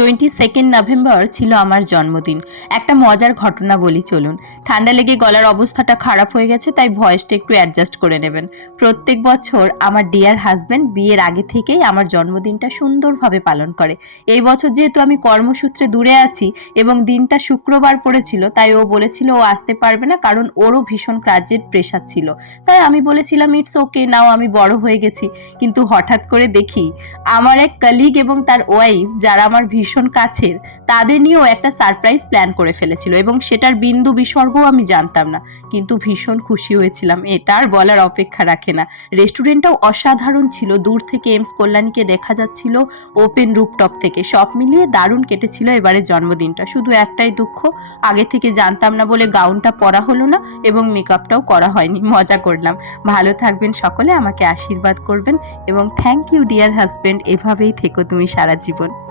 22 November ছিল আমার জন্মদিন। একটা মজার ঘটনা বলি চলুন। ঠান্ডা লেগে গলার অবস্থাটা খারাপ হয়ে গেছে, তাই ভয়েসটা একটু অ্যাডজাস্ট করে নেবেন। প্রত্যেক বছর আমার ডিয়ার হাজব্যান্ড বিয়ের আগে থেকেই আমার জন্মদিনটা সুন্দরভাবে পালন করে। এই বছর যেহেতু আমি কর্মসূত্রে দূরে আছি এবং দিনটা শুক্রবার পড়েছিল, তাই ও বলেছিল ও আসতে পারবে না, কারণ ওরও ভীষণ কাজের প্রেশার ছিল। তাই আমি বলেছিলাম ইটস ওকে, নাও আমি বড় হয়ে গেছি। কিন্তু হঠাৎ করে দেখি আমার এক কলিগ এবং তার ওয়াইফ, যারা আমার ভীষণ কাছের, তাদের নিয়েও একটা সারপ্রাইজ প্ল্যান করে ফেলেছিল এবং সেটার বিন্দু বিসর্গও আমি জানতাম না। কিন্তু ভীষণ খুশি হয়েছিলাম, এটা আর বলার অপেক্ষা রাখে না। রেস্টুরেন্টটাও অসাধারণ ছিল, দূর থেকে এমস কল্যাণীকে দেখা যাচ্ছিল ওপেন রুফটপ থেকে। সব মিলিয়ে দারুণ কেটেছিল এবারে জন্মদিনটা। শুধু একটাই দুঃখ, আগে থেকে জানতাম না বলে গাউনটা পরা হলো না এবং মেকআপটাও করা হয়নি। মজা করলাম। ভালো থাকবেন সকলে, আমাকে আশীর্বাদ করবেন এবং থ্যাংক ইউ ডিয়ার হাজব্যান্ড, এভাবেই থেকো তুমি সারা জীবন।